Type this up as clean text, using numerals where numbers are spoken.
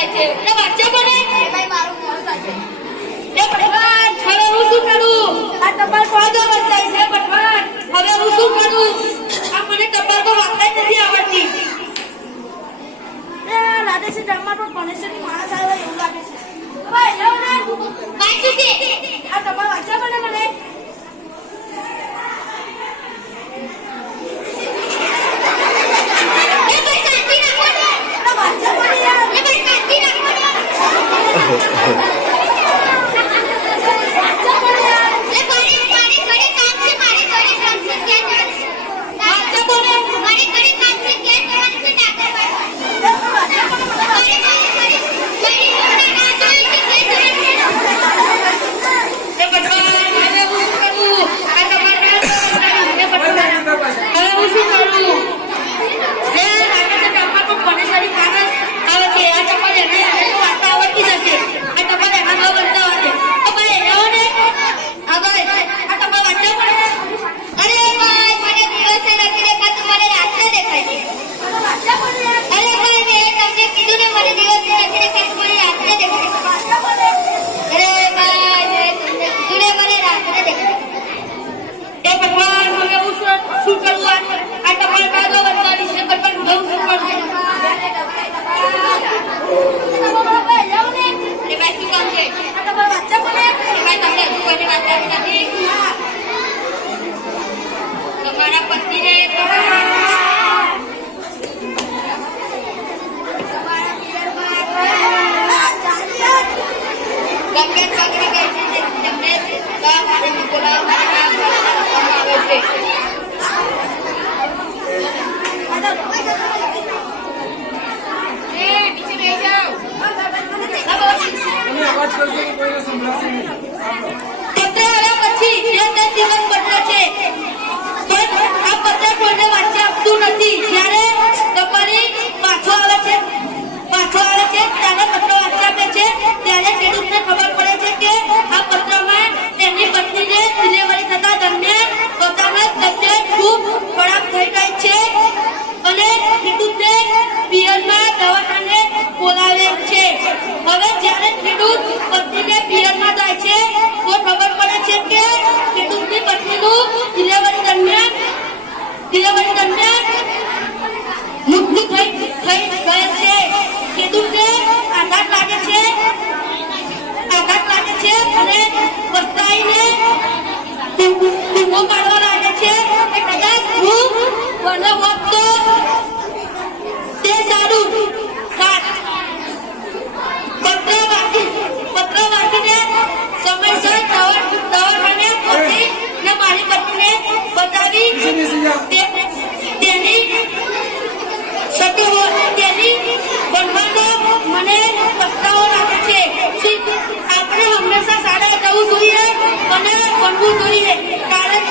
થાય છે ને વાંચ્યા પણ ભાઈ મારું મોડું થાય છે એ ભગવાન હવે હું શું કરું આ ટપાલ કોદો બચાય છે ભગવાન હવે હું શું કરું આ મને ટપાલ તો વાંચતા નથી આવડતી એ લાગે છે ગામમાં પણ પનેશ્વરની માણસ આવે એવું લાગે છે ભાઈ જાવ ને વાંચ્યું છે આ ટપાલ વાંચ્યા પણ મને ખબર પડે છે કે આ પત્રમાં તેની પત્નીને ડિલિવરી થતા